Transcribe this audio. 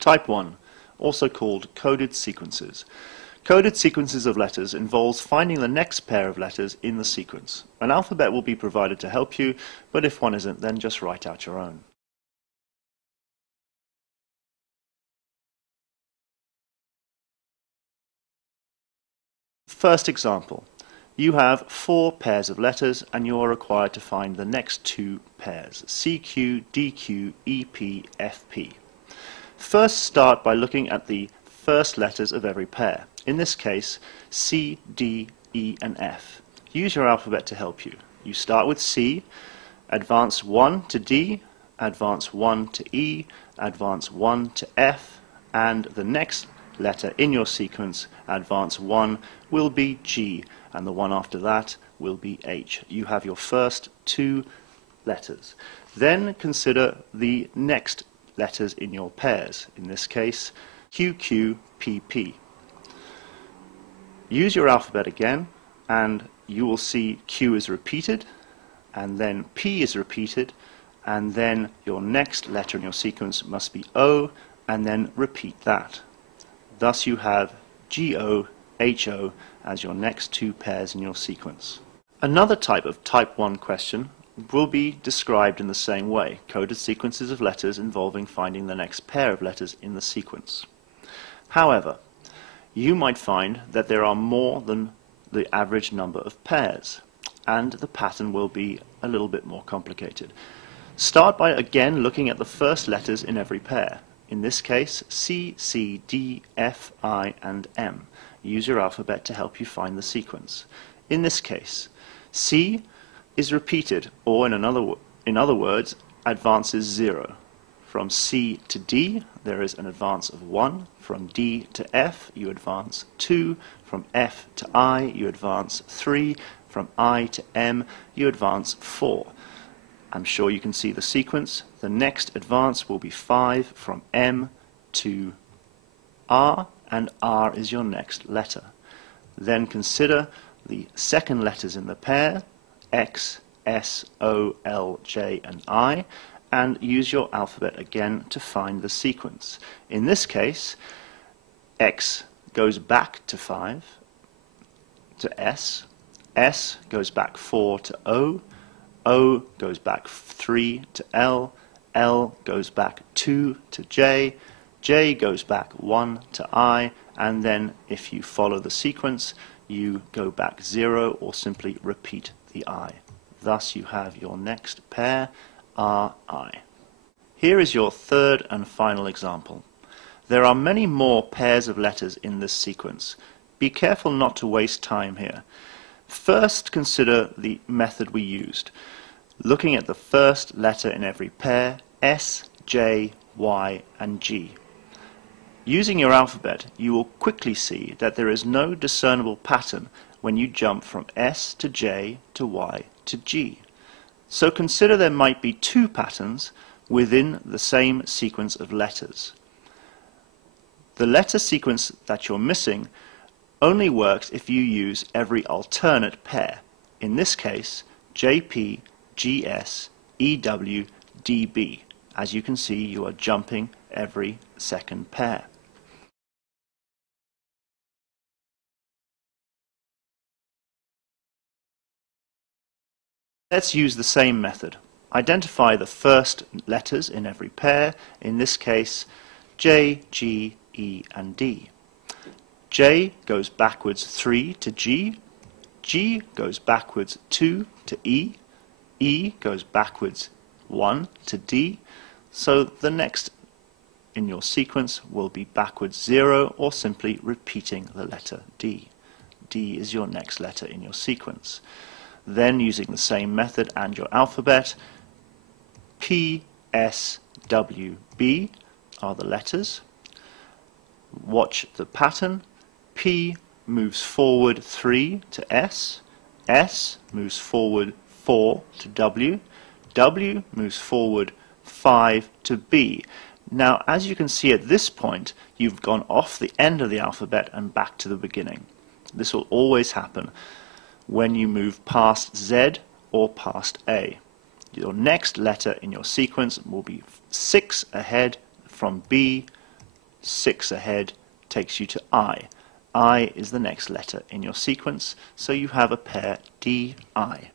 Type 1, also called coded sequences. Coded sequences of letters involves finding the next pair of letters in the sequence. An alphabet will be provided to help you, but if one isn't, then just write out your own. First example. You have 4 pairs of letters and you are required to find the next 2 pairs, CQ, DQ, EP, FP. First start by looking at the first letters of every pair. In this case, C, D, E and F. Use your alphabet to help you. You start with C, advance 1 to D, advance 1 to E, advance 1 to F, and the next letter in your sequence, advance 1, will be G, and the one after that will be H. You have your first 2 letters. Then consider the next letters in your pairs, in this case QQ, PP. Use your alphabet again and you will see Q is repeated and then P is repeated, and then your next letter in your sequence must be O, and then repeat that. Thus you have GO, HO as your next 2 pairs in your sequence. Another type of type 1 question will be described in the same way, coded sequences of letters involving finding the next pair of letters in the sequence. However, you might find that there are more than the average number of pairs, and the pattern will be a little bit more complicated. Start by again looking at the first letters in every pair. In this case, C, C, D, F, I, and M. Use your alphabet to help you find the sequence. In this case, C is repeated, or in other words, advances 0. From C to D, there is an advance of 1. From D to F, you advance 2. From F to I, you advance 3. From I to M, you advance 4. I'm sure you can see the sequence. The next advance will be 5 from M to R, and R is your next letter. Then consider the second letters in the pair, X, S, O, L, J, and I, and use your alphabet again to find the sequence. In this case, X goes back to 5, to S, S goes back 4 to O, O goes back 3 to L, L goes back 2 to J, J goes back 1 to I, and then if you follow the sequence, you go back 0 or simply repeat the I. Thus you have your next pair, R, I. Here is your third and final example. There are many more pairs of letters in this sequence. Be careful not to waste time here. First, consider the method we used, looking at the first letter in every pair, S, J, Y, and G. Using your alphabet, you will quickly see that there is no discernible pattern when you jump from S to J to Y to G. So consider there might be 2 patterns within the same sequence of letters. The letter sequence that you're missing only works if you use every alternate pair. In this case, JP, GS, EW, DB. As you can see, you are jumping every second pair. Let's use the same method. Identify the first letters in every pair, in this case J, G, E, and D. J goes backwards 3 to G, G goes backwards 2 to E, E goes backwards 1 to D, so the next in your sequence will be backwards 0 or simply repeating the letter D. D is your next letter in your sequence. Then using the same method and your alphabet, P, S, W, B are the letters. Watch the pattern. P moves forward 3 to S, S moves forward 4 to W, W moves forward 5 to B. Now, as you can see at this point, you've gone off the end of the alphabet and back to the beginning. This will always happen when you move past Z or past A. Your next letter in your sequence will be 6 ahead from B 6 ahead takes you to I. I is the next letter in your sequence, so you have a pair DI.